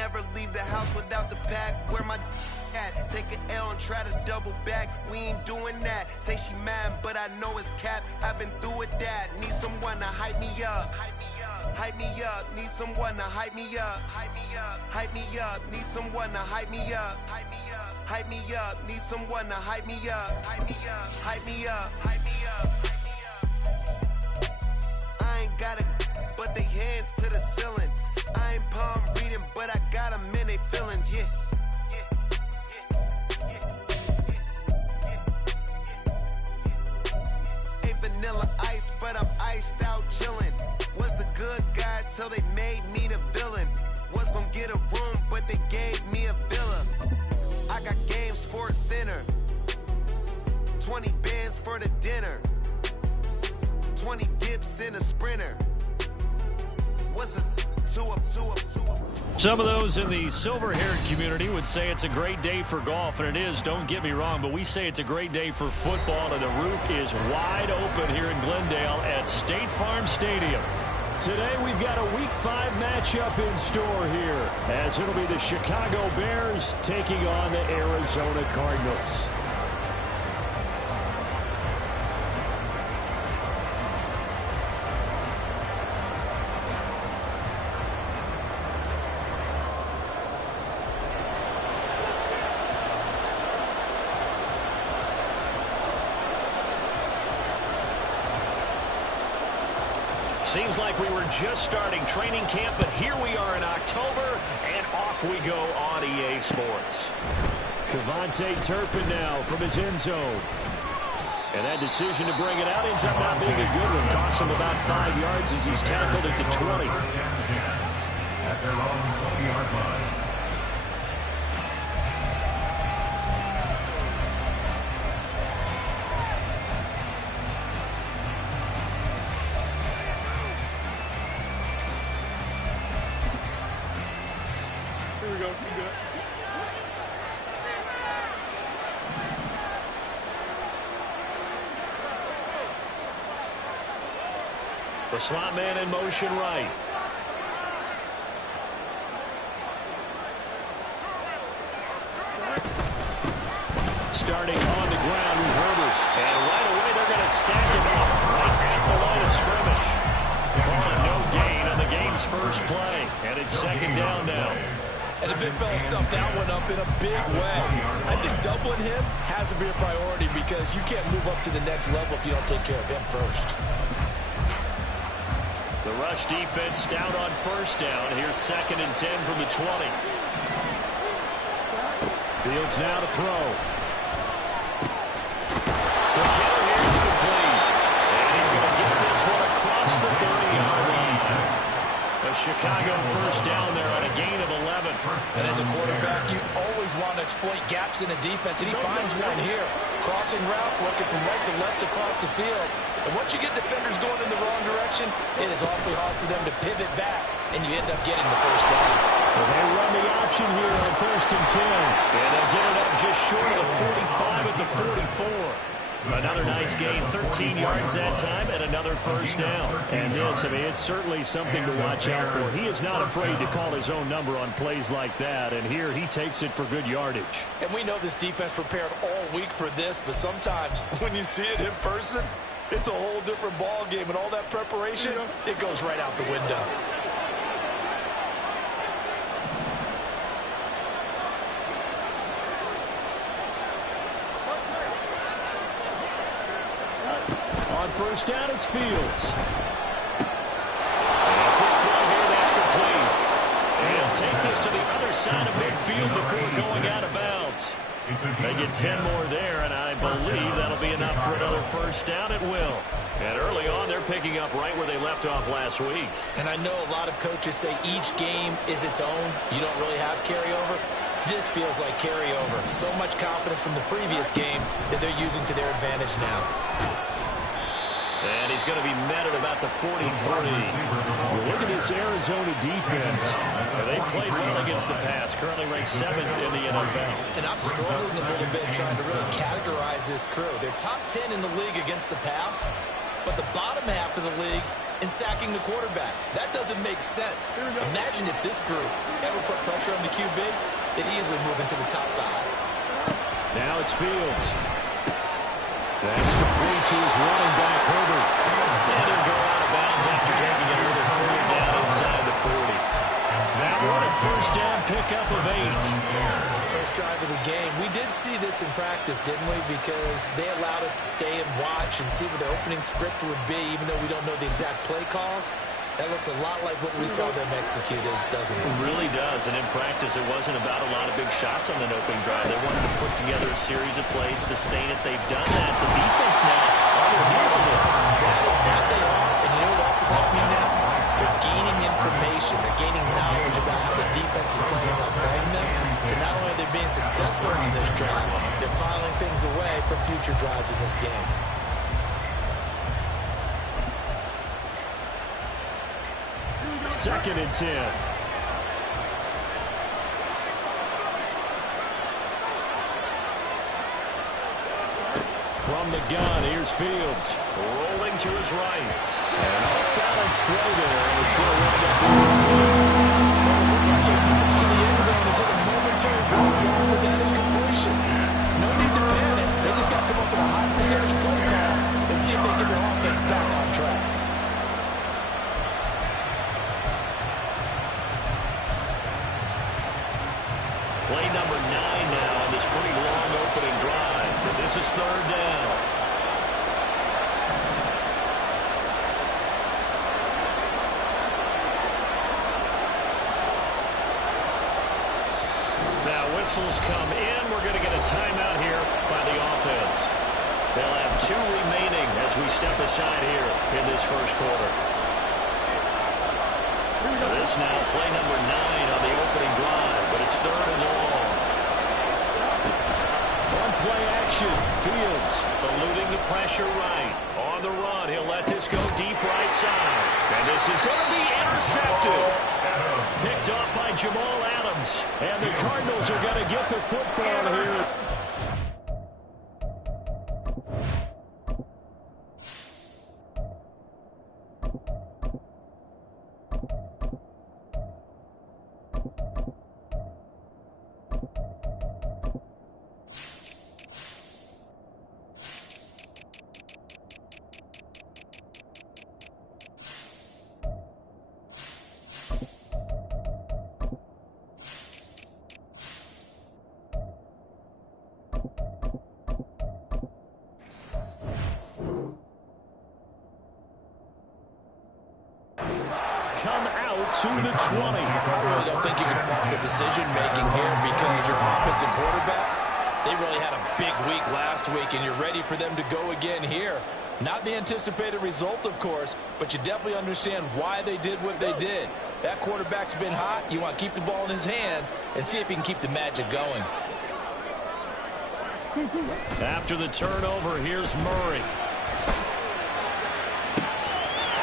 never leave the house without the pack. Where my at? Take an L and try to double back. We ain't doing that. Say she mad, but I know it's cap. I've been through with that. Need someone to hype me up. Hype me up. Need someone to hype me up. Hype me up. Hype me up. Need someone to hype me up. Hype me up. Hype me up. Need someone to hype me up. Hype me up. Hype me up. Hype me up. I ain't got it, but they hands to the ceiling. I ain't palm reading, but I got them in they feelings, yeah. Ain't vanilla ice, but I'm iced out chillin'. Was the good guy till they made me the villain. Was gonna get a room, but they gave me a villa. I got Game Sports Center. 20 bands for the dinner. 20 dips in a sprinter. What's a two up? Some of those in the silver-haired community would say it's a great day for golf, and it is, don't get me wrong, but we say it's a great day for football, and the roof is wide open here in Glendale at State Farm Stadium. Today we've got a Week 5 matchup in store here, as it'll be the Chicago Bears taking on the Arizona Cardinals. Seems like we were just starting training camp, but here we are in October, and off we go on EA Sports. KaVontae Turpin now from his end zone. And that decision to bring it out ends up not being a good one. Cost him about 5 yards as he's tackled at the 20. At their own 20-yard line. The slot man in motion right. Starting on the ground with Herbert. And right away they're going to stack him up right at the line of scrimmage. Calling no gain on the game's first play. And it's second down now. And the big fella stuffed that one up in a big way. I think doubling him has to be a priority because you can't move up to the next level if you don't take care of him first. The rush defense stout on first down. Here's 2nd and 10 from the 20. Fields now to throw. The kill here is complete. And he's going to get this one across the 30-yard line. A Chicago first down there on a gain of 11. And as a quarterback, you always want to exploit gaps in a defense, and he finds one here. Crossing route, working from right to left across the field. And once you get defenders going in the wrong direction, it is awfully hard for them to pivot back, and you end up getting the first down. Well, they run the option here on 1st and 10. And they'll get it up just short of the 45 at the 44. Another nice gain, 13 yards that time, and another first down. And this, I mean, it's certainly something to watch out for. He is not afraid to call his own number on plays like that, and here he takes it for good yardage. And we know this defense prepared all week for this, but sometimes when you see it in person, it's a whole different ball game, and all that preparation, it goes right out the window. On first down, it's Fields. And a quick throw here, that's complete. And take this to the other side of midfield before going out of bounds. They get 10 more there, and I believe that'll be enough for another first down. It will. And early on, they're picking up right where they left off last week. And I know a lot of coaches say each game is its own. You don't really have carryover. This feels like carryover. So much confidence from the previous game that they're using to their advantage now. And he's going to be met at about the 43. Well, look at this Arizona defense. They played well against the pass, currently ranked 7th in the NFL. And I'm struggling a little bit trying to really categorize this crew. They're top 10 in the league against the pass, but the bottom half of the league and sacking the quarterback. That doesn't make sense. Imagine if this group ever put pressure on the QB, they'd easily move into the top 5. Now it's Fields. That's complete to his running back, Herbert. And he'll go out of bounds after taking it over 4 down inside the 40. That one a first down pickup of 8. First drive of the game. We did see this in practice, didn't we? Because they allowed us to stay and watch and see what their opening script would be, even though we don't know the exact play calls. That looks a lot like what we saw them execute, doesn't it? It really does. And in practice, it wasn't about a lot of big shots on that opening drive. They wanted to put together a series of plays, sustain it. They've done that. The defense now on their heels a little. That they are. And you know what else is happening now? They're gaining information. They're gaining knowledge about how the defense is planning on playing them. So not only are they being successful on this drive, they're filing things away for future drives in this game. Second and 10. From the gun, here's Fields. Rolling to his right. And off-balance throw there, and it's going to wind up being complete. To the end zone is in a momentary roadblock with that incompletion. No need to panic. They just got to come up with a high percentage play call and see if they get their offense back on track. Play number 9 now on this pretty long opening drive. But this is third down. Now whistles come in. We're going to get a timeout here by the offense. They'll have 2 remaining as we step aside here in this first quarter. This now play number 9 on the opening drive, but it's third and long. One play action. Fields Eluding the pressure right. On the run, he'll let this go deep right side. And this is going to be intercepted. Picked up by Jamal Adams. And the Cardinals are going to get the football here. Come out to the 20. I really don't think you can fault the decision-making here because your offensive quarterback, they really had a big week last week, and you're ready for them to go again here. Not the anticipated result, of course, but you definitely understand why they did what they did. That quarterback's been hot. You want to keep the ball in his hands and see if he can keep the magic going. After the turnover, here's Murray.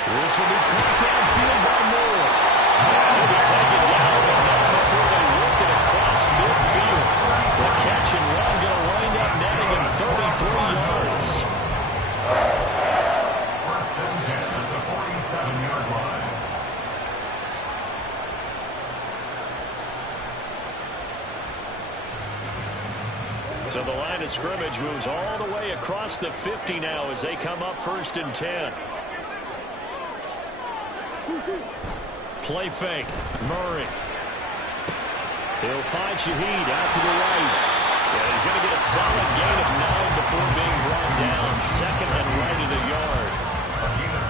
This will be caught downfield by Moore. And he'll be taken down, but not before they work it across midfield. The catch and run going to wind up netting him 33 yards. First and 10 at the 47-yard line. So the line of scrimmage moves all the way across the 50 now as they come up first and 10. Play fake. Murray. He'll find Shaheed out to the right. And he's going to get a solid gain of 9 before being brought down. Second and right of the yard.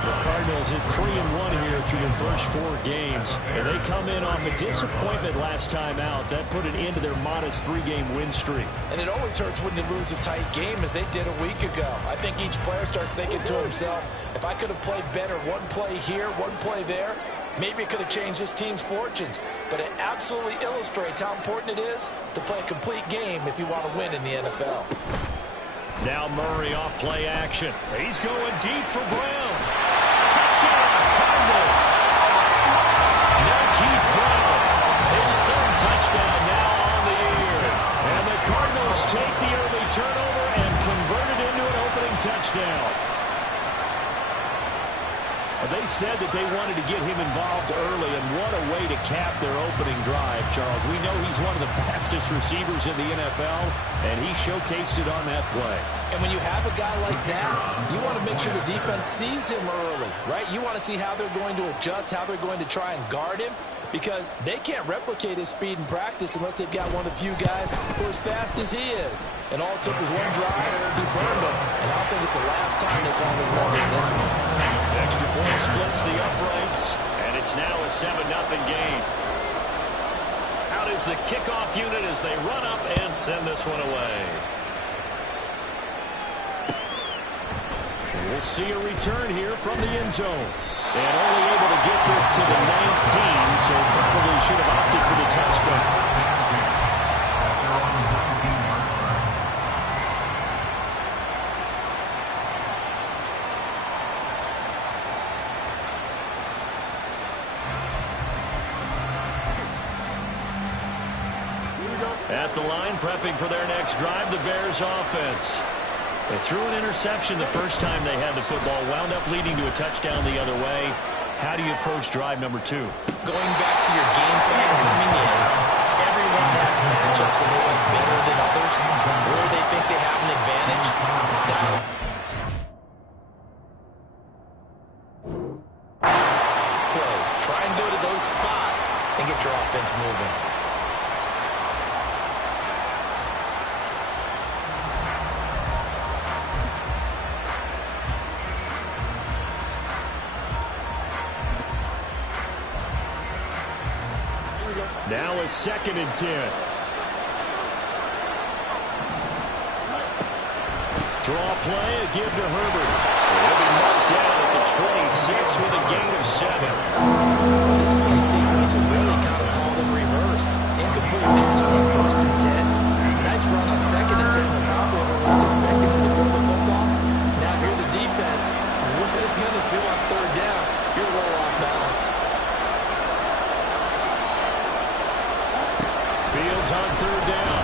The Cardinals at 3-1 here through the first 4 games. And they come in off a disappointment last time out. That put an end to their modest 3-game win streak. And it always hurts when you lose a tight game as they did a week ago. I think each player starts thinking to himself, if I could have played better one play here, one play there, maybe it could have changed this team's fortunes. But it absolutely illustrates how important it is to play a complete game if you want to win in the NFL. Now Murray off play action. He's going deep for Brown. Touchdown, Cardinals. Marquise Brown, his 3rd touchdown now on the year. And the Cardinals take the early turnover and convert it into an opening touchdown. A They said that they wanted to get him involved early, and what a way to cap their opening drive, Charles. We know he's one of the fastest receivers in the NFL, and he showcased it on that play. And when you have a guy like that, you want to make sure the defense sees him early, right? You want to see how they're going to adjust, how they're going to try and guard him, because they can't replicate his speed in practice unless they've got one of the few guys who are as fast as he is. And all it took was one drive, he burned him. And I don't think it's the last time they call his number in this one. Extra point splits the uprights, and it's now a 7-0 game. Out is the kickoff unit as they run up and send this one away. We'll see a return here from the end zone. And only able to get this to the 19, so probably should have opted for the touchback. At the line, prepping for their next drive, the Bears offense. They threw an interception the first time they had the football, wound up leading to a touchdown the other way. How do you approach drive number 2? Going back to your game plan coming in, everyone has matchups that they like better than others, or they think they have an advantage. Plays. Try and go to those spots and get your offense moving. Now a 2nd and 10. Draw play, a give to Herbert. He'll be marked down at the 26 with a gain of 7. Well, this play sequence was really kind of called in reverse. Incomplete pass on 1st and 10. Nice run on 2nd and 10 when probably everyone was expecting him to throw the football. Now if you're the defense, what are they going to do on 3rd down? You're a little off balance. Fields on 3rd down.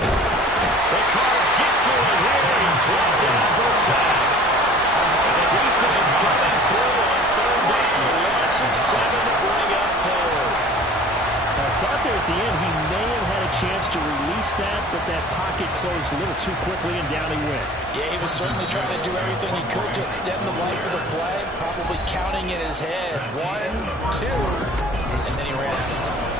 The Cards get to it here. He's brought down for a sack. And the defense coming through on 3rd down. A loss of 7 to bring up 4th. I thought there at the end he may have had a chance to release that, but that pocket closed a little too quickly and down he went. Yeah, he was certainly trying to do everything he could to extend the life of the play, probably counting in his head. 1, 2, and then he ran out of time.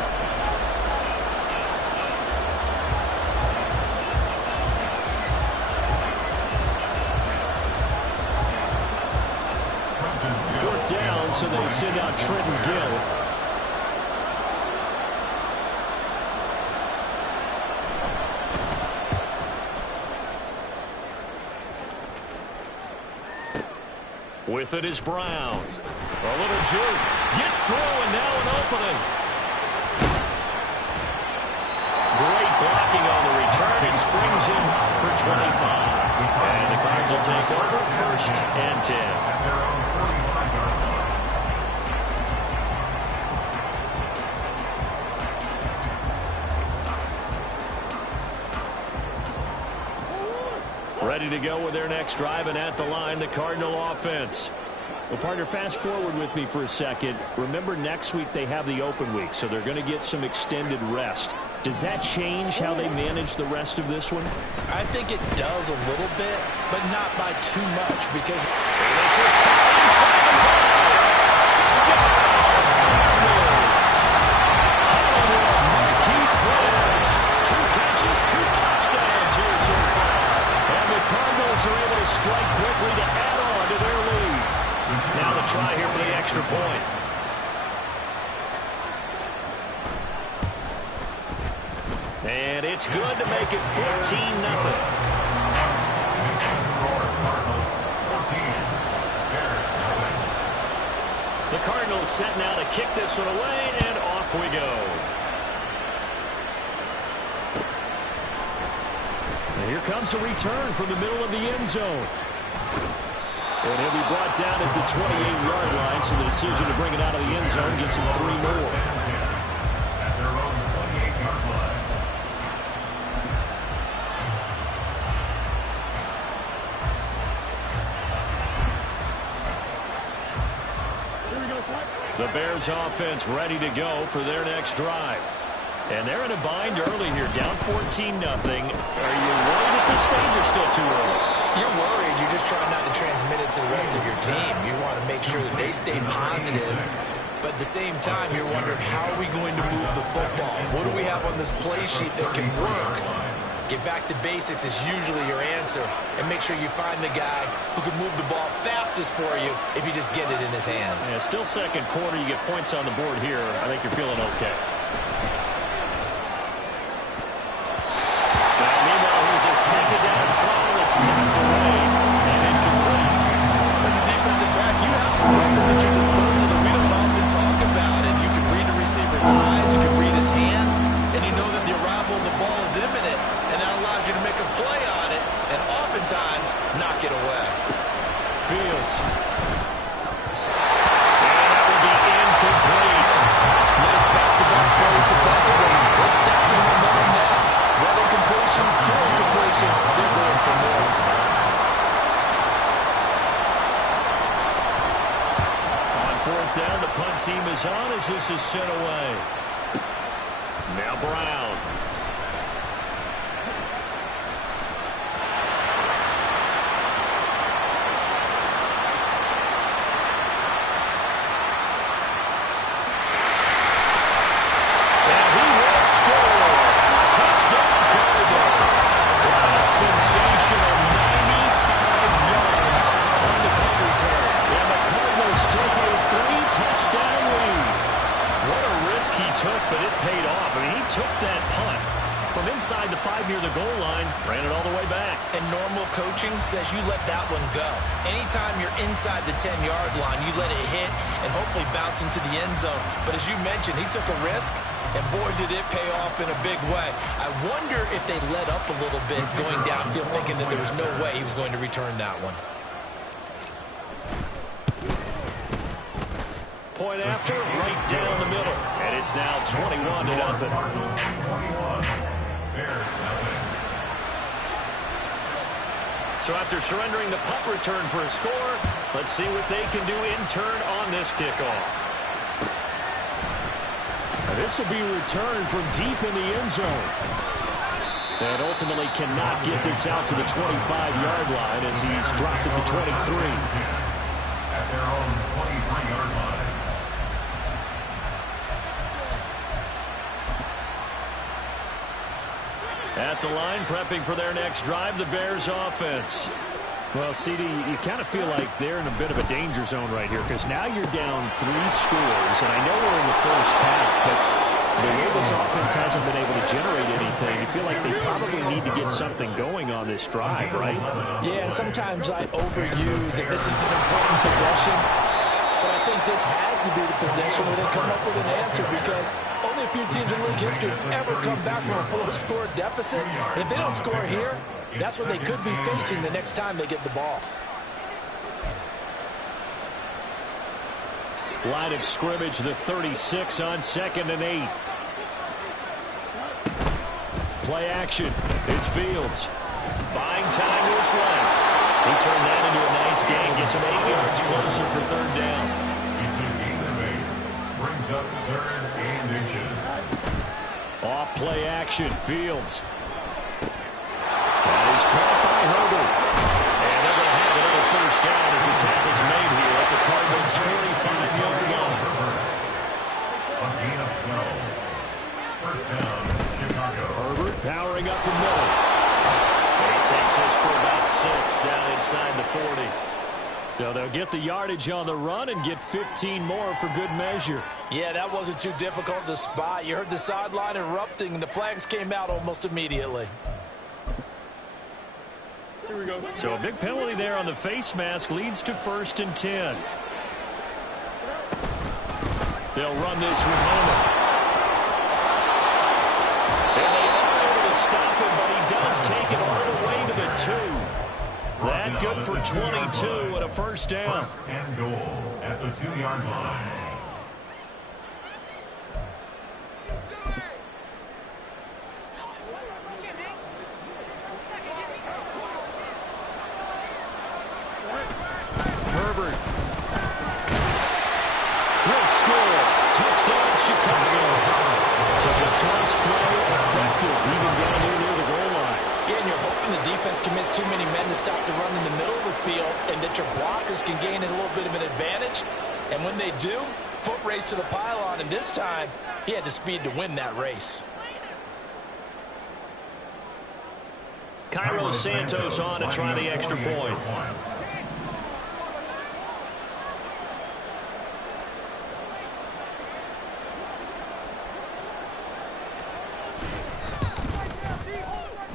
Down, so they send out Trenton Gill. With it is Brown. A little juke. Gets through and now an opening. Great blocking on the return and springs him for 25. And the Cards will take over 1st and 10. Ready to go with their next drive, and at the line, the Cardinal offense. Well, partner, fast forward with me for a second. Remember, next week they have the open week, so they're going to get some extended rest. Does that change how they manage the rest of this one? I think it does a little bit, but not by too much, because this is caught inside the 5. Touchdown, Cardinals. Hollywood, Marquise Brown. 2 catches, 2 touchdowns here so far. And the Cardinals are able to strike quickly to add on to their lead. Now the try here for the extra point. And it's good to make it 14-0. The Cardinals set now to kick this one away, and off we go. And here comes a return from the middle of the end zone. And he'll be brought down at the 28-yard line, so the decision to bring it out of the end zone gets him 3 more. The Bears offense ready to go for their next drive. And they're in a bind early here, down 14-0. Are you worried at this stage or still too early? You're worried. You're just trying not to transmit it to the rest of your team. You want to make sure that they stay positive. But at the same time, you're wondering, how are we going to move the football? What do we have on this play sheet that can work? Get back to basics is usually your answer. And make sure you find the guy who can move the ball fastest for you if you just get it in his hands. Yeah, still second quarter. You get points on the board here. I think you're feeling okay. Second down throw that's knocked away and incomplete. As a defensive back, you have some weapons at your disposal that we don't often talk about. And you can read the receiver's eyes, you can read his hands, and you know that the arrival of the ball is imminent. And that allows you to make a play on it and oftentimes knock it away. Fields. And that will be incomplete. Nice back-to-back plays defensively. They're stacking momentum now. One incompletion, two incompletion. They're going for more. On fourth down, the punt team is on as this is sent away. Now Brown. But it paid off. I mean, he took that punt from inside the 5 near the goal line, ran it all the way back. And normal coaching says you let that one go. Anytime you're inside the 10-yard line, you let it hit and hopefully bounce into the end zone. But as you mentioned, he took a risk, and boy, did it pay off in a big way. I wonder if they let up a little bit going downfield, thinking that there was no way he was going to return that one. Point after, right down the middle. And it's now 21-0. So after surrendering the punt return for a score, let's see what they can do in turn on this kickoff. And this will be returned from deep in the end zone. And ultimately cannot get this out to the 25-yard line as he's dropped at the 23. At their own 23-yard line. At the line, prepping for their next drive, the Bears offense. Well, CD, you kind of feel like they're in a bit of a danger zone right here because now you're down 3 scores, and I know we're in the first half, but the way this offense hasn't been able to generate anything, you feel like they probably need to get something going on this drive, right? Yeah, and sometimes I overuse that this is an important possession, but I think this has to be the possession where they come up with an answer because only a few teams in league history ever come back from a 4-score deficit. And if they don't score here, that's what they could be facing the next time they get the ball. Line of scrimmage, the 36 on 2nd and 8. Play action. It's Fields. Buying time to his left. He turned that into a nice gain. Gets him 8 yards closer for 3rd down. He's a gain of 8. Brings up 3rd and inches. Off play action. Fields. That is caught by Herbert. And they're going to have another 1st down as the tackle's made here at the Cardinals' 45-yard line. A gain of 12. 1st down, Chicago. Herbert powering up the middle. And he takes this for about 6 down inside the 40. So they'll get the yardage on the run and get 15 more for good measure. Yeah, that wasn't too difficult to spot. You heard the sideline erupting, and the flags came out almost immediately. Here we go. So a big penalty there on the face mask leads to 1st and 10. They'll run this with Homer. And they are able to stop him, but he does take it all the way to the 2. That good for 22 and a 1st down. 1st and goal at the 2-yard line. Herbert will score hoping the defense can miss too many men to stop the run in the middle of the field and that your blockers can gain a little bit of an advantage. And when they do, foot race to the pylon, and this time he had the speed to win that race. Cairo Santos on to try the extra point.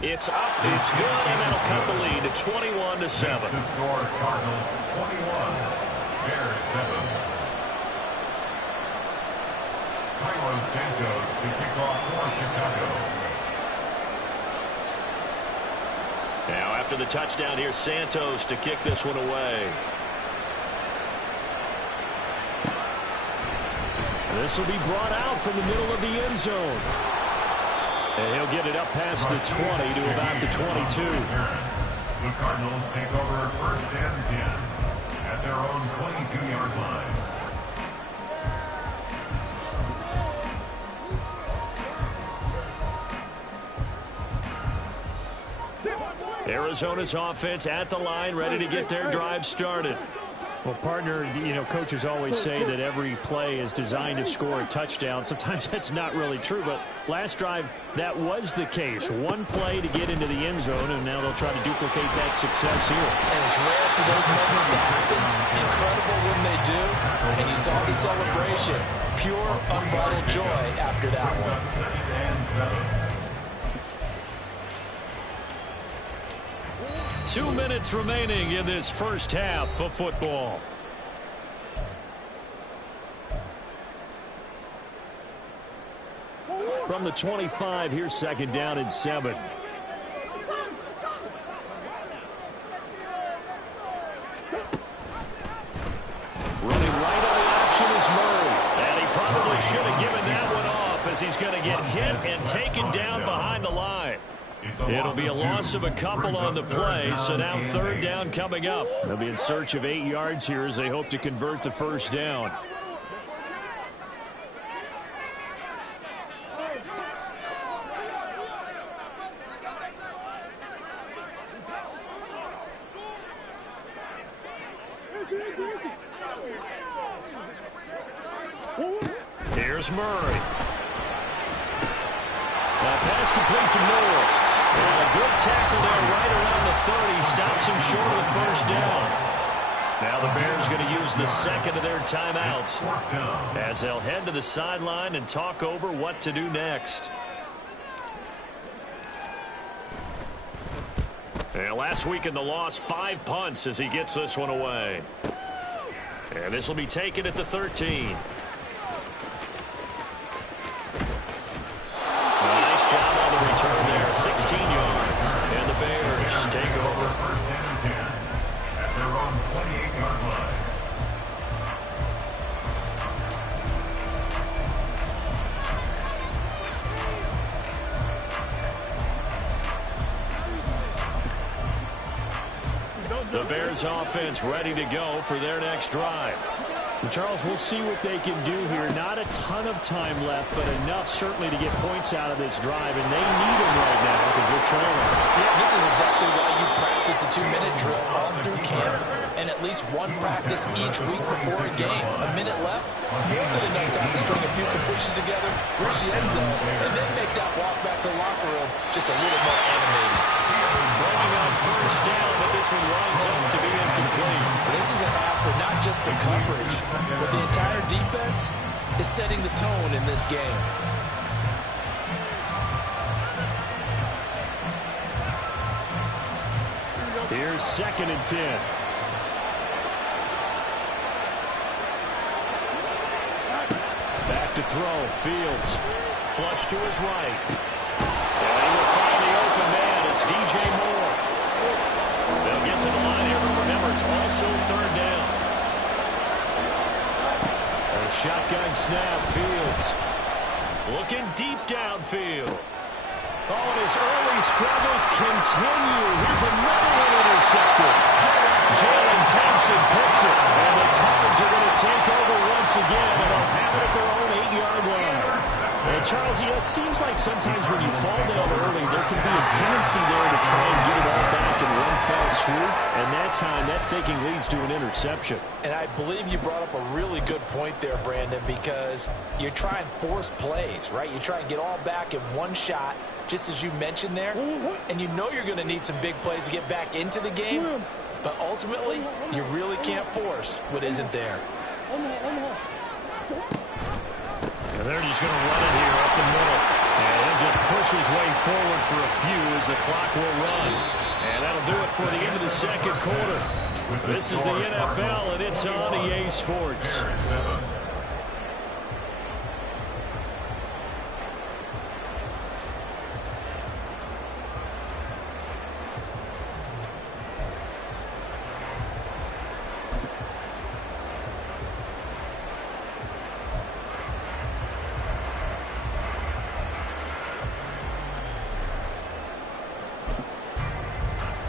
It's up, it's good, and that'll cut the lead to 21-7. The score, Cardinals 21, Bears 7. Cairo Santos to kick off for Chicago. Now after the touchdown here, Santos to kick this one away. This will be brought out from the middle of the end zone. And he'll get it up past the 20 to about the 22. The Cardinals take over first and 10 at their own 22-yard line. Arizona's offense at the line, ready to get their drive started. Well, partner, you know, coaches always say that every play is designed to score a touchdown. Sometimes that's not really true, but last drive, that was the case. One play to get into the end zone, and now they'll try to duplicate that success here. And it's rare for those moments to happen. Incredible when they do. And you saw the celebration. Pure, unbridled joy after that one. 2 minutes remaining in this first half of football. From the 25, here's second down and 7. Running right on the option is Murray. And he probably should have given that one off as he's going to get hit and taken down behind the line. It'll be a loss of a couple on the play, so now third down coming up. They'll be in search of 8 yards here as they hope to convert the first down. Here's Murray. Pass complete to Moore. And a good tackle there right around the 30. Stops him short of the first down. Now the Bears going to use the second of their timeouts as they'll head to the sideline and talk over what to do next. And last week in the loss, 5 punts as he gets this one away. And this will be taken at the 13. Return there, 16 yards, and the Bears take over. First and 10 at their own 28-yard line. The Bears offense ready to go for their next drive. And Charles, we'll see what they can do here. Not a ton of time left, but enough certainly to get points out of this drive, and they need them right now because they're trailing. Yeah, this is exactly why you practice a 2-minute drill all through camp and at least one practice each week before a game. A minute left, more than enough time to string a few completions together, reach the end zone, and then make that walk back to the locker room just a little more animated. Throwing on first down, but this one winds up to be incomplete. This is a half where not just the coverage, but the entire defense is setting the tone in this game. Here's second and 10. Back to throw. Fields. Flush to his right. And he will find the open man. It's DJ Moore. They'll get to the line here, but remember, it's also third down. A shotgun snap. Fields. Looking deep downfield. Oh, and his early struggles continue. Here's another one intercepted. Jalen Thompson picks it. And the Cards are going to take over once again, and they'll have it at their own 8-yard line. And Charles, it seems like sometimes when you fall down early, there can be a tendency there to try and get it all back in one fell swoop. And that time, that thinking leads to an interception. And I believe you brought up a really good point there, Brandon, because you're trying to force plays, right? You try and get all back in one shot, just as you mentioned there. And you know you're going to need some big plays to get back into the game. But ultimately, you really can't force what isn't there. And they're just going to run it here up the middle. And he'll just push his way forward for a few as the clock will run. And that'll do it for the end of the second quarter. This is the NFL, and it's on EA Sports.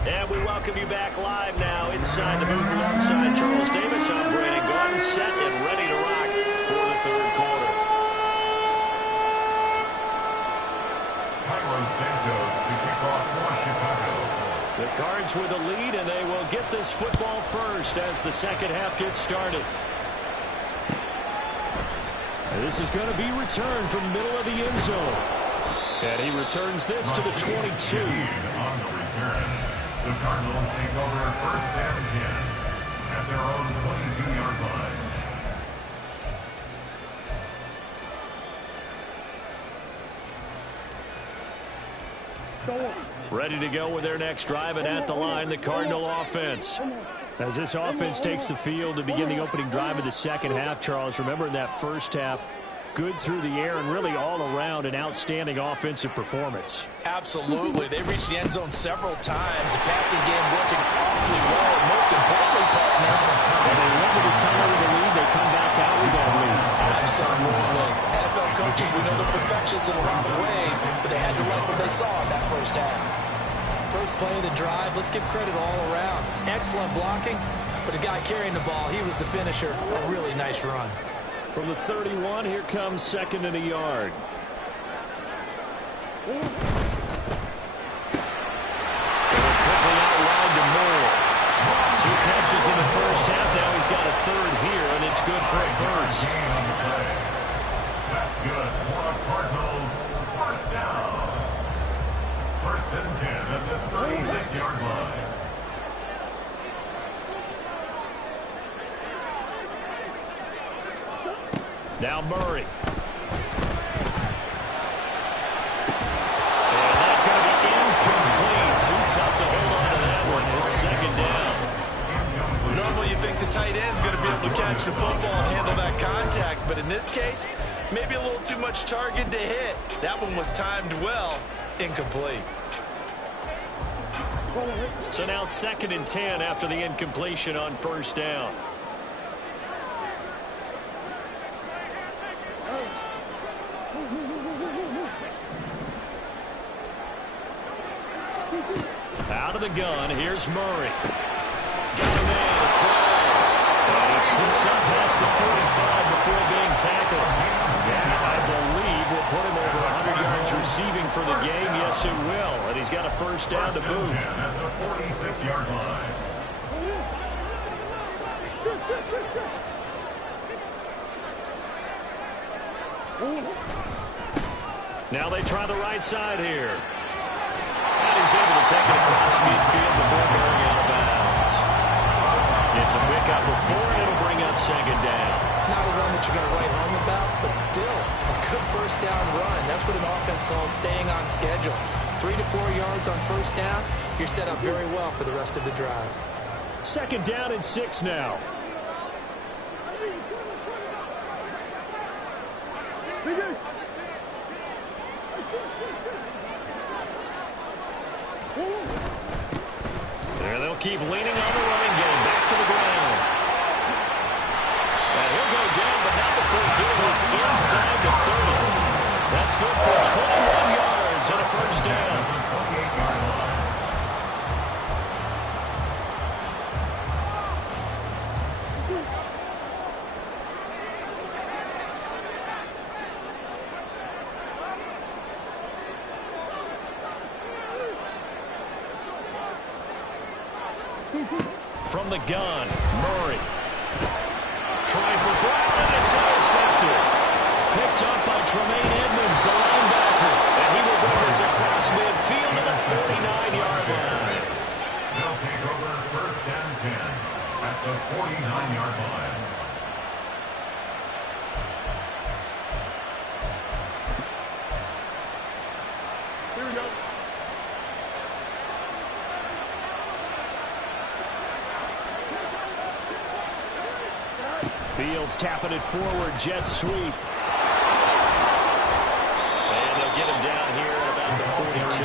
And we welcome you back live now inside the booth alongside Charles Davis. I'm Brandon Gaudin, set and ready to rock for the third quarter. Cairo Santos to kick off for Chicago. The Cards with a lead, and they will get this football first as the second half gets started. And this is going to be returned from the middle of the end zone. And he returns this to the 22. On the return, the Cardinals take over first and 10 at their own 22-yard line. Ready to go with their next drive, and at the line, the Cardinal offense. As this offense takes the field to begin the opening drive of the second half, Charles, remember in that first half, good through the air and really all around an outstanding offensive performance. Absolutely. They reached the end zone several times. The passing game working awfully well. And most importantly, partner, when they went to the tie with the lead, they come back out with that lead. Absolutely. NFL coaches, we know they're perfectionists in a lot of ways, but they had to like what they saw in that first half. First play of the drive, let's give credit all around. Excellent blocking, but the guy carrying the ball, he was the finisher. A really nice run. From the 31, here comes second and a yard. Quickly out wide to Moore. 2 catches in the first half. Now he's got a third here, and it's good for a first. That's good for a Cardinals first down. First and 10 at the 36-yard line. Now Murray. And that's going to be incomplete. Too tough to hold on to that one. It's second down. Normally you think the tight end's going to be able to catch the football and handle that contact, but in this case, maybe a little too much target to hit. That one was timed well. Incomplete. So now second and 10 after the incompletion on first down. Out of the gun, here's Murray. Got a man, it's Murray. And he slips up past the 45 before being tackled. That, I believe, will put him over 100 yards receiving for the game. Yes, it will. And he's got a first down to boot. At the 46-yard line. Now they try the right side here. And he's able to take it across midfield before going out of bounds. It's a pickup of 4, and it'll bring up second down. Not a run that you're going to write home about, but still a good first down run. That's what an offense calls staying on schedule. 3 to 4 yards on first down, you're set up very well for the rest of the drive. Second down and 6 now. There they'll keep leaning on the running game. Back to the ground. And he'll go down, but not before getting us inside the 30. That's good for 21 yards and a first down. From the gun, Murray. Trying for Brown, and it's intercepted. Picked up by Tremaine Edmonds, the linebacker. And he will bring this across midfield to the 49-yard line. They'll take over first and 10 at the 49-yard line. Here we go. Fields tapping it forward, jet sweep. And they'll get him down here at about the 42.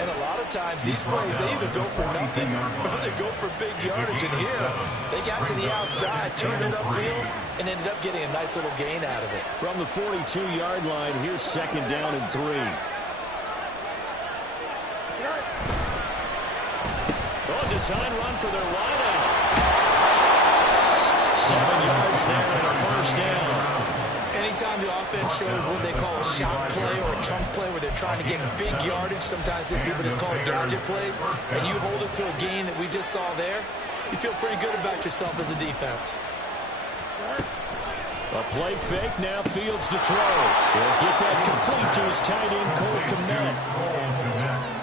And a lot of times these plays, they either go for nothing or they go for big yardage. And here, they got to the outside, turned it upfield, and ended up getting a nice little gain out of it. From the 42-yard line, here's second down and 3. Oh, design run for their wideout. 7 yards there and a first down. Anytime the offense shows what they call a shout play or a chunk play where they're trying to get big yardage, sometimes people just call it gadget plays, and you hold it to a gain that we just saw there, you feel pretty good about yourself as a defense. A play fake, now Fields to throw. He'll get that complete to his tight end, Cole Kmet.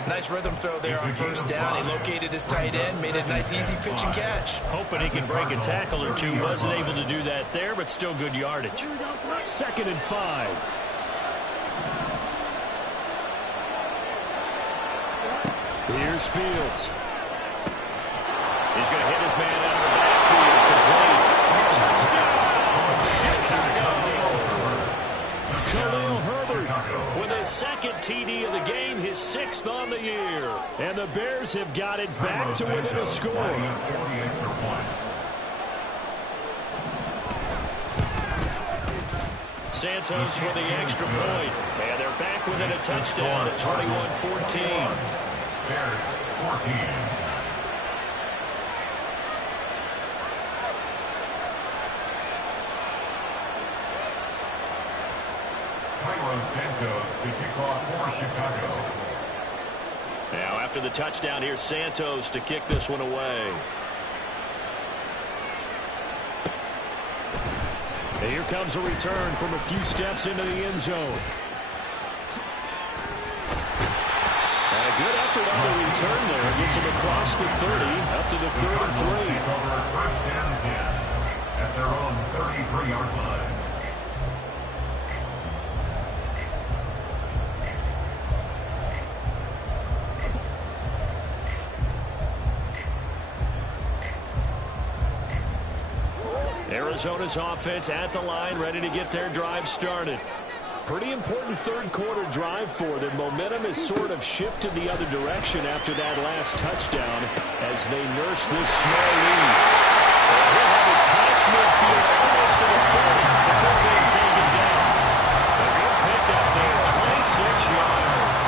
Nice rhythm throw there on first down. He located his tight end, made it a nice easy pitch and catch. Hoping he can break a tackle or two. Wasn't able to do that there, but still good yardage. Second and 5. Here's Fields. He's going to hit his man out of the backfield. Complete. Touchdown, Chicago. Khalil Herbert with his second TD of the game, his 6th on the year. And the Bears have got it back to within a score. Santos with the extra point. And they're back within a touchdown at 21-14. Bears 14. Santos to kick off for Chicago. Now after the touchdown, here's Santos to kick this one away. And here comes a return from a few steps into the end zone. And a good effort on the return there. Gets him across the 30, up to the 33. First and 10 at their own 33-yard line. Arizona's offense at the line, ready to get their drive started. Pretty important third quarter drive for them. Momentum has sort of shifted the other direction after that last touchdown as they nurse this small lead. He'll have it past midfield almost to the 40 before being taken down. A good pickup there, 26 yards.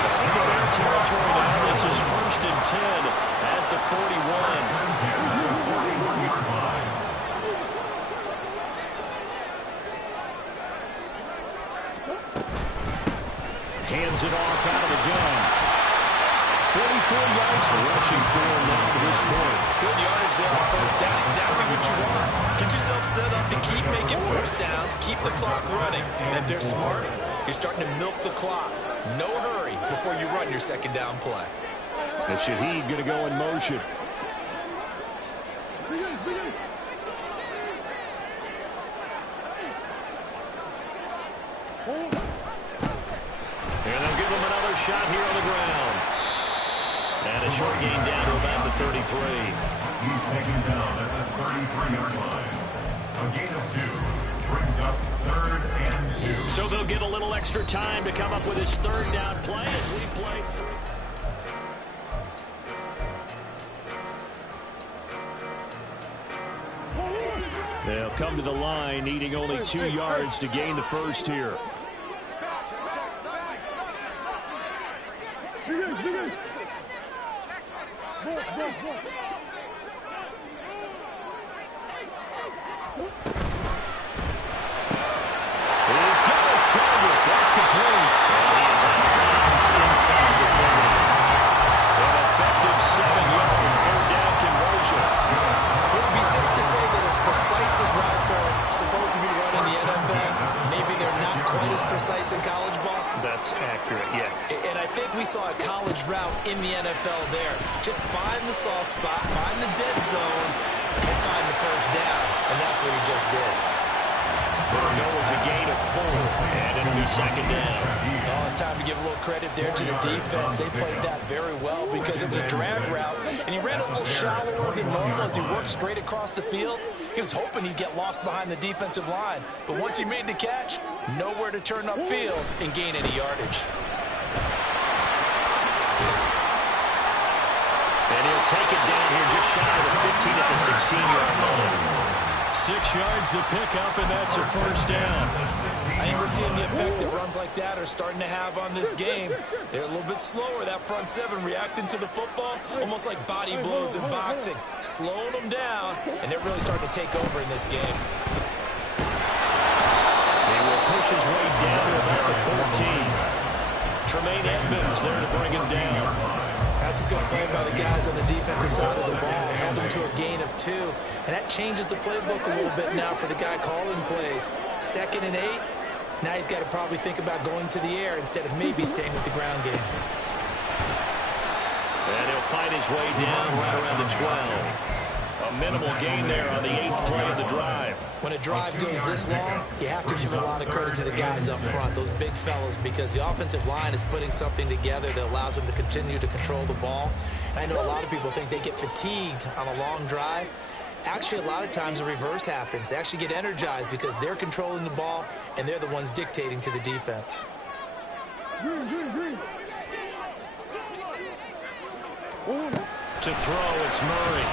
So into their territory now. This is first and 10 at the 41. Hands it off out of the gun. 44 yards rushing for him now to this point. Good yardage there on first down. Exactly what you want. Get yourself set up and keep making first downs. Keep the clock running. And if they're smart, you're starting to milk the clock. No hurry before you run your second down play. And Shaheed going to go in motion. And they'll give him another shot here on the ground. And a short gain down to about the 33. He's taken down at the 33-yard line. A gain of 2 brings up 3rd and 2. So they'll get a little extra time to come up with his third down play as we play through. They'll come to the line, needing only 2 yards to gain the first here. He's got his target. That's complete. And he is out of bounds inside the 30. An effective 7 think we saw a college route in the NFL there. Just find the soft spot, find the dead zone, and find the first down. And that's what he just did. It'll go as a gain of 4, and it'll be second down. Oh, it's time to give a little credit there to the defense. They played that very well because it was a drag route, and he ran a little shallower than normal as he worked straight across the field. He was hoping he'd get lost behind the defensive line, but once he made the catch, nowhere to turn upfield and gain any yardage. And he'll take it down here just shy of the 15 at the 16-yard line. 6 yards the pickup, and that's a first down. I think we're seeing the effect that runs like that are starting to have on this game. They're a little bit slower, that front seven, reacting to the football, almost like body blows in boxing, slowing them down, and they're really starting to take over in this game. He will push his way down to about the 14. Tremaine Edmonds there to bring him down. That's a good play by the guys on the defensive side of the ball. Held him to a gain of 2. And that changes the playbook a little bit now for the guy calling plays. 2nd and 8. Now he's got to probably think about going to the air instead of maybe staying with the ground game. And he'll find his way down right around the 12. A minimal gain there on the 8th play of the drive. When a drive goes this long, you have to give a lot of credit to the guys up front, those big fellas, because the offensive line is putting something together that allows them to continue to control the ball. And I know a lot of people think they get fatigued on a long drive. Actually, a lot of times the reverse happens. They actually get energized because they're controlling the ball, and they're the ones dictating to the defense. To throw, it's Murray.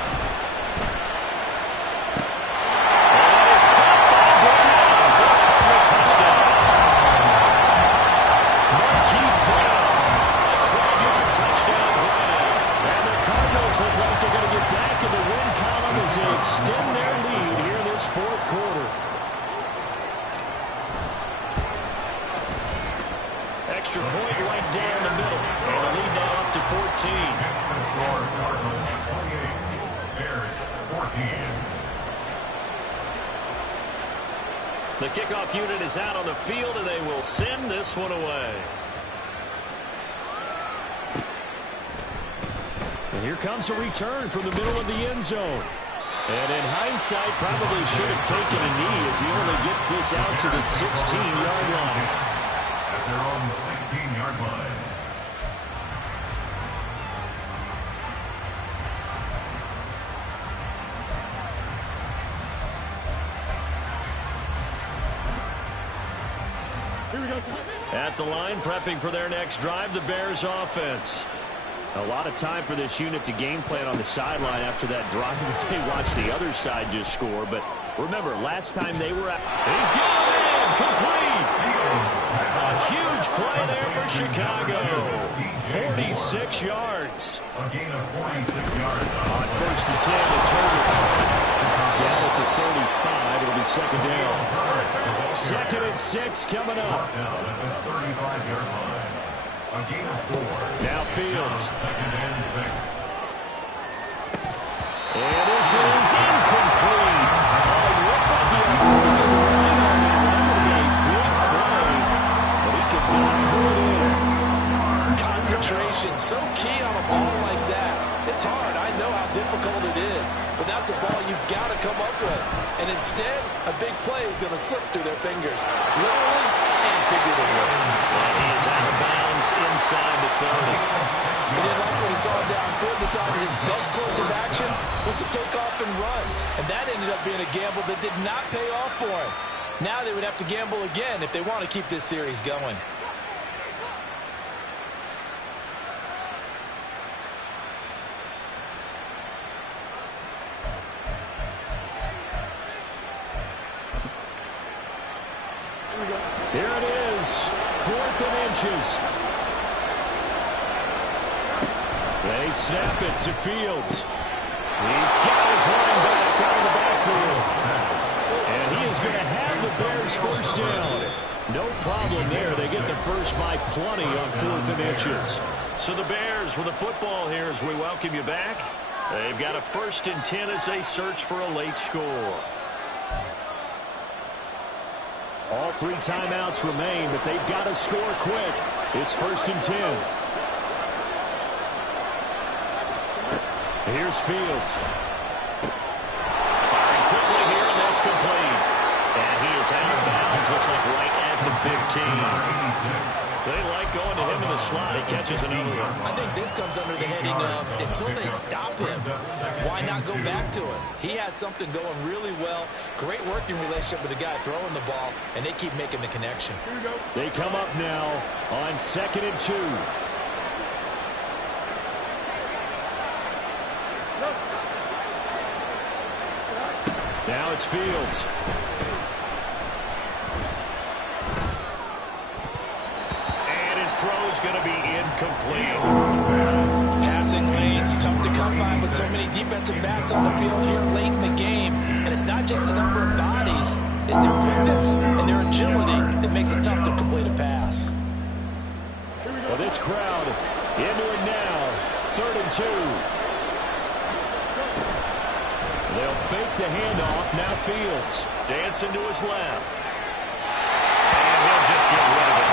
Extend their lead here in this 4th quarter. Extra point right down the middle. And the lead now up to 14. Cardinals 28, Bears 14. The kickoff unit is out on the field, and they will send this one away. And here comes a return from the middle of the end zone. And in hindsight, probably should have taken a knee as he only gets this out to the 16-yard line. At their own 16-yard line. Here we go. At the line, prepping for their next drive, the Bears offense. A lot of time for this unit to game plan on the sideline after that drive that they watched the other side just score. But remember, last time they were out. He's got it in, complete. A huge play there for Chicago. 46 yards. A gain of 46 yards. On 1st and 10, it's Herbert. Down at the 35, it'll be second down. 2nd and 6 coming up. Down at the 35-yard line. A gain of 4. Now Fields. 2nd and 6. And this is incomplete. Oh, look like he had a big play, but he could not pull it in. Concentration, so key on a ball like that. It's hard. I know how difficult it is, but that's a ball you've got to come up with. And instead, a big play is going to slip through their fingers, literally and figuratively. And he is out of bounds inside the 30. He didn't like what he saw downfield. Decided his best course of action was to take off and run. And that ended up being a gamble that did not pay off for him. Now they would have to gamble again if they want to keep this series going. Here it is, 4th and inches. They snap it to Fields. He's got his line back out of the backfield. And he is going to have the Bears first down. No problem there. They get the first by plenty on 4th and inches. So the Bears with the football here as we welcome you back. They've got a 1st and 10 as they search for a late score. All 3 timeouts remain, but they've got to score quick. It's 1st and 10. Here's Fields. Firing quickly here, and that's complete. And he is out of bounds, looks like right at the 15. They like going to him in the slot. He catches another one. I think this comes under the heading of until they stop him, why not go back to it? He has something going really well. Great working relationship with the guy throwing the ball, and they keep making the connection. They come up now on 2nd and 2. Now it's Fields. Throw's going to be incomplete. Passing lanes, tough to come by with so many defensive backs on the field here late in the game. And it's not just the number of bodies, it's their quickness and their agility that makes it tough to complete a pass. Well, this crowd into it now. 3rd and 2. They'll fake the handoff. Now Fields. Dancing to his left. And he'll just get rid of it.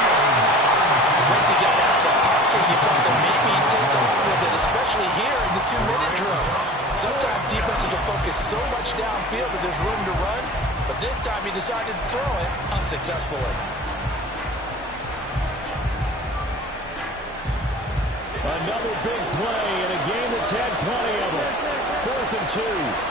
Once he got out of the pocket, you thought that maybe he'd take off with it, especially here in the 2-minute drill. Sometimes defenses will focus so much downfield that there's room to run, but this time he decided to throw it unsuccessfully. Another big play in a game that's had plenty of them. 4th and 2.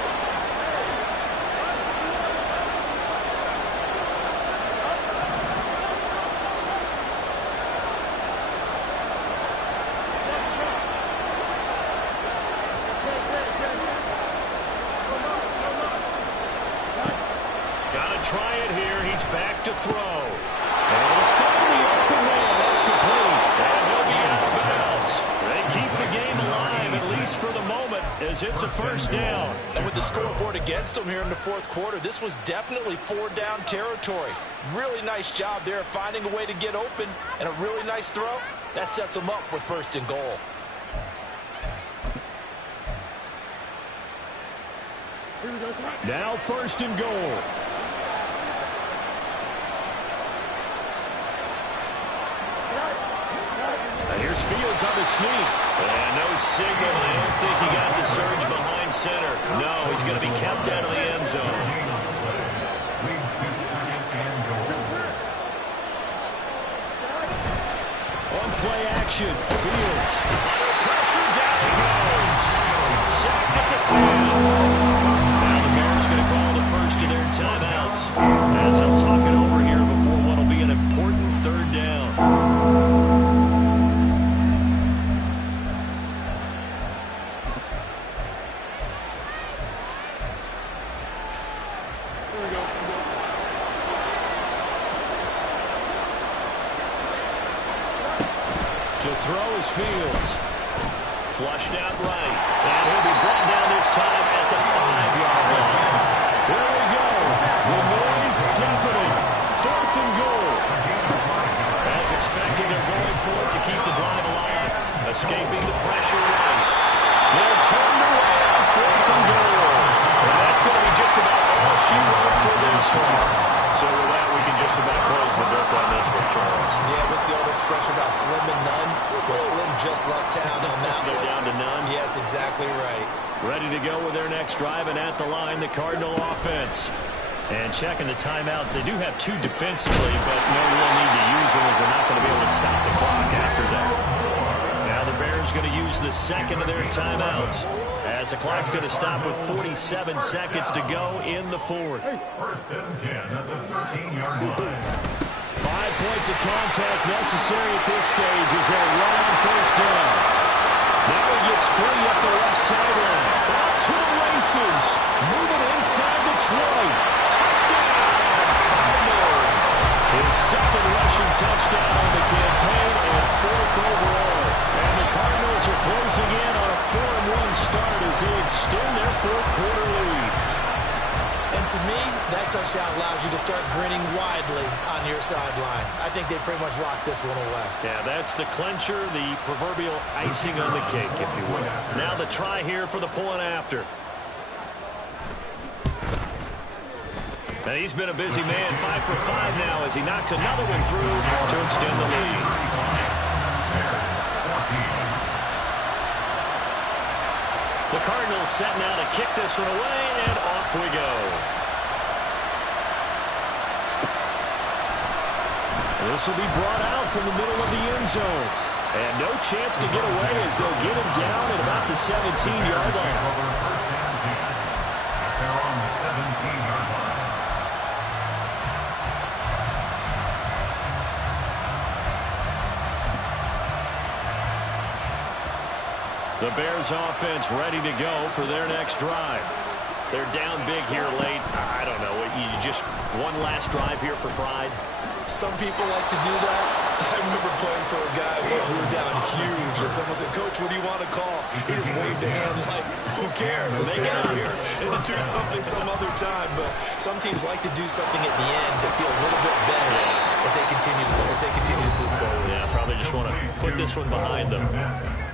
Try it here. He's back to throw. And he'll find the open man. That's complete. And he'll be out of bounds. They keep the game alive, at least for the moment, as it's a 1st down. And with the scoreboard against them here in the 4th quarter, this was definitely 4-down territory. Really nice job there of finding a way to get open, and a really nice throw. That sets them up with 1st and goal. Now 1st and goal. Here's Fields on the sneak. And no signal. I don't think he got the surge behind center. No, he's going to be kept out of the end zone. On play action, Fields. Pressure, down he goes. Sacked at the 10. Now the Bears going to call the first of their timeouts, as they'll talk it over here before what will be an important 3rd down. To throw is Fields. Flushed out right. And he'll be brought down this time at the 5-yard line. There we go. The noise deafening. 4th and goal. As expected, they're going for it to keep the drive alive. Escaping the pressure right. They're turned away on 4th and goal. And that's going to be just about all she wrote for this one. So with that, we can just about close the book on this one, Charles. Yeah, what's the old expression about slim and none? Well, Slim just left town on that one. They're down to none. Yes, exactly right. Ready to go with their next drive, and at the line, the Cardinal offense. And checking the timeouts, they do have 2 defensively, but no real need to use them as they're not going to be able to stop the clock after that. Now the Bears going to use the 2nd of their timeouts, as the clock's going to stop with 47 seconds to go in the 4th. 1st and 10 at the 13-yard line. 5 points of contact necessary at this stage as they run on 1st down. Now he gets free up the left sideline. Off to the races. Moving inside the 20. Touchdown, Cardinals. His 2nd rushing touchdown on the campaign and 4th overall. And the Cardinals are closing in on a 4-1 start as they extend their 4th quarter lead. And to me, that touchdown allows you to start grinning widely on your sideline. I think they pretty much locked this one away. Yeah, that's the clincher, the proverbial icing on the cake, if you will. Now the try here for the point after. And he's been a busy man, 5 for 5 now as he knocks another one through to extend the lead. The Cardinals set now to kick this one away, and off we go. This will be brought out from the middle of the end zone. And no chance to get away as they'll get him down at about the 17-yard line. They're on the 17-yard line. The Bears offense ready to go for their next drive. They're down big here late. I don't know. You just one last drive here for pride? Some people like to do that. I remember playing for a guy once we were down huge, and someone said, "Coach, what do you want to call?" He just waved a hand like, "Who cares? Let's get out of here and do something some other time." But some teams like to do something at the end to feel a little bit better as they continue to move forward. Yeah, probably just want to put this one behind them.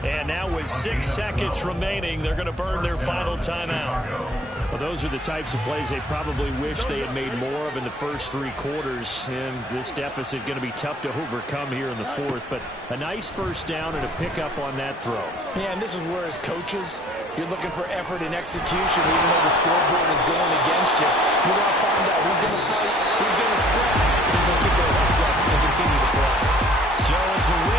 And now with 6 seconds remaining, they're going to burn their final timeout. Well, those are the types of plays they probably wish they had made more of in the first 3 quarters. And this deficit going to be tough to overcome here in the fourth. But a nice first down and a pickup on that throw. Yeah, and this is where, as coaches, you're looking for effort and execution, even though the scoreboard is going against you. You want to find out who's going to fight, who's going to scrap, who's going to keep their heads up and continue to play. So it's a win.